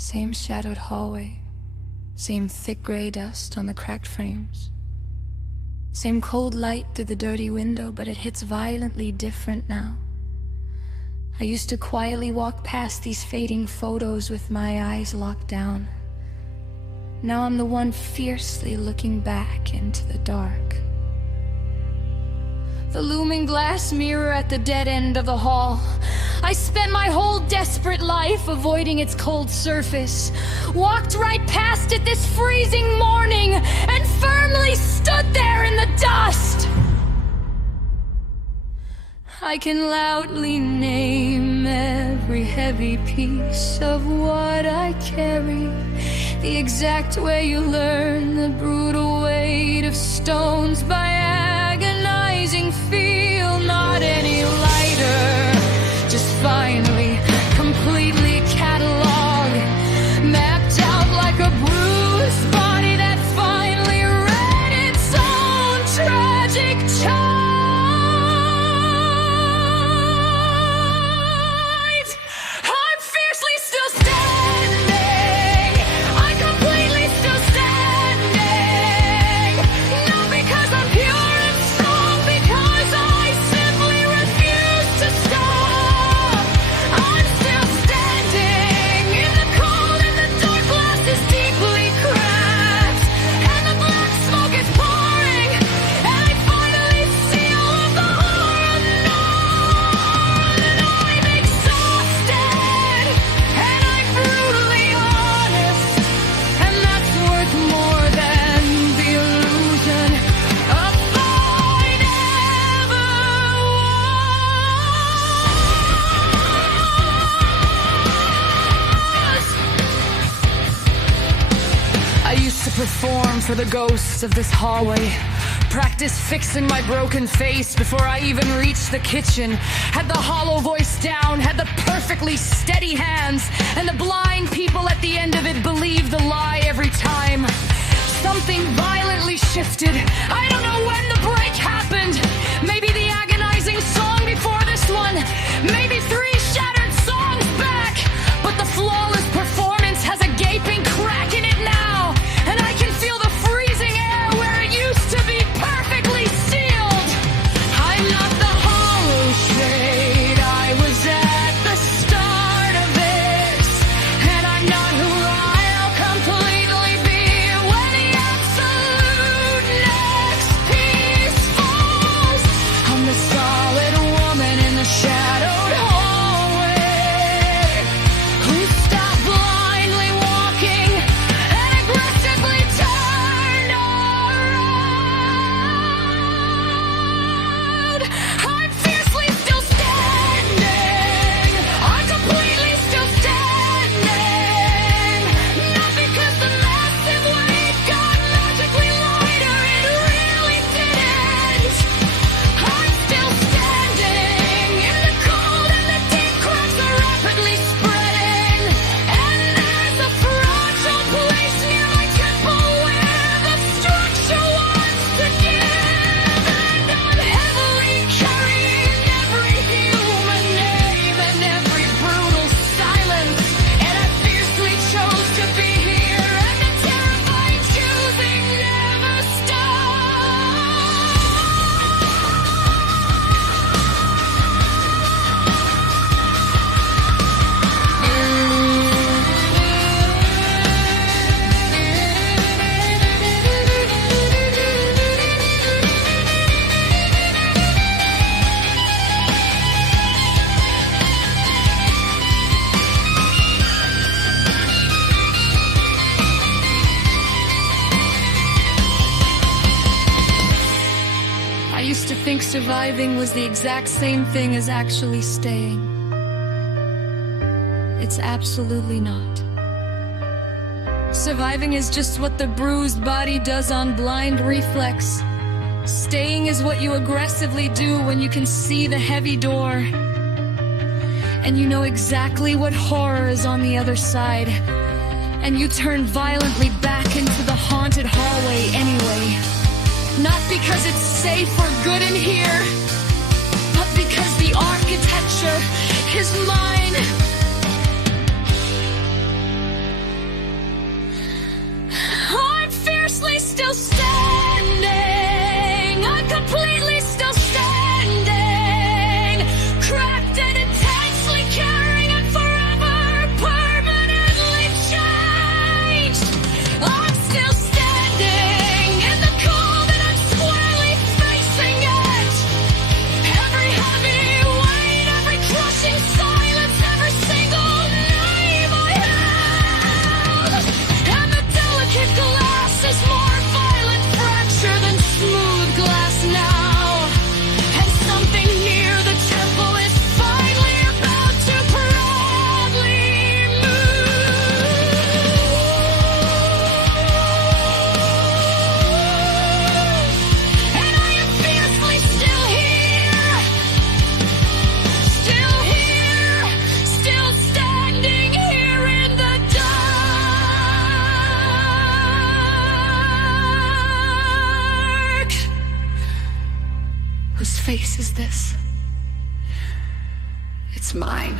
Same shadowed hallway, same thick gray dust on the cracked frames. Same cold light through the dirty window, but it hits violently different now. I used to quietly walk past these fading photos with my eyes locked down. Now I'm the one fiercely looking back into the dark. The looming glass mirror at the dead end of the hall. I spent my whole desperate life avoiding its cold surface. Walked right past it this freezing morning and firmly stood there in the dust. I can loudly name every heavy piece of what I carry, the exact way you learn the brutal weight of stones by agonizing feel. Not any lighter, just finally, completely cataloged, mapped out like a bruised body that finally read its own tragic chart. I'm fiercely still standing, I'm completely still standing, not because I'm pure and strong, because I simply refuse to stop. I'm still standing in the cold and the dark glass is deeply cracked, and the black smoke is pouring, and I finally see all of the horror unknown. And I'm exhausted, and I'm brutally honest, and that's worth more than the illusion of fine ever was. I used to perform for the ghosts of this hallway, practice fixing my broken face before I even reached the kitchen. Had the hollow voice down, had the perfectly steady hands, and the blind people at the end of it believed the lie every time. Something violently shifted. I don't know when the break happened. Maybe the agonizing song before this one. Maybe 3 shattered songs back. But the flawless performance has a gaping crack in it now. And I can feel the freezing air where it used to be perfectly sealed. I'm not the hollow shade I was at the start of this. And I'm not who I'll completely be when the absolute next piece falls. I'm the solid woman in the shadowed hallway who stopped blindly walking and aggressively turned around. I'm fiercely still standing, I'm completely still standing, not because the massive weight got magically lighter, it really didn't. I'm still standing in the cold and the deep cracks are rapidly spreading, and there's a fragile place near my temple where the structure wants to give, and I'm heavily carrying every human name and every brutal silence, and I fiercely chose to be here, and the terrifying choosing never stops. I used to think surviving was the exact same thing as actually staying. It's absolutely not. Surviving is just what the bruised body does on blind reflex. Staying is what you aggressively do when you can see the heavy door, and you know exactly what horror is on the other side, and you turn violently back into the haunted hallway anyway. Not because it's safe or good in here, but because the architecture is mine. face is this? It's mine.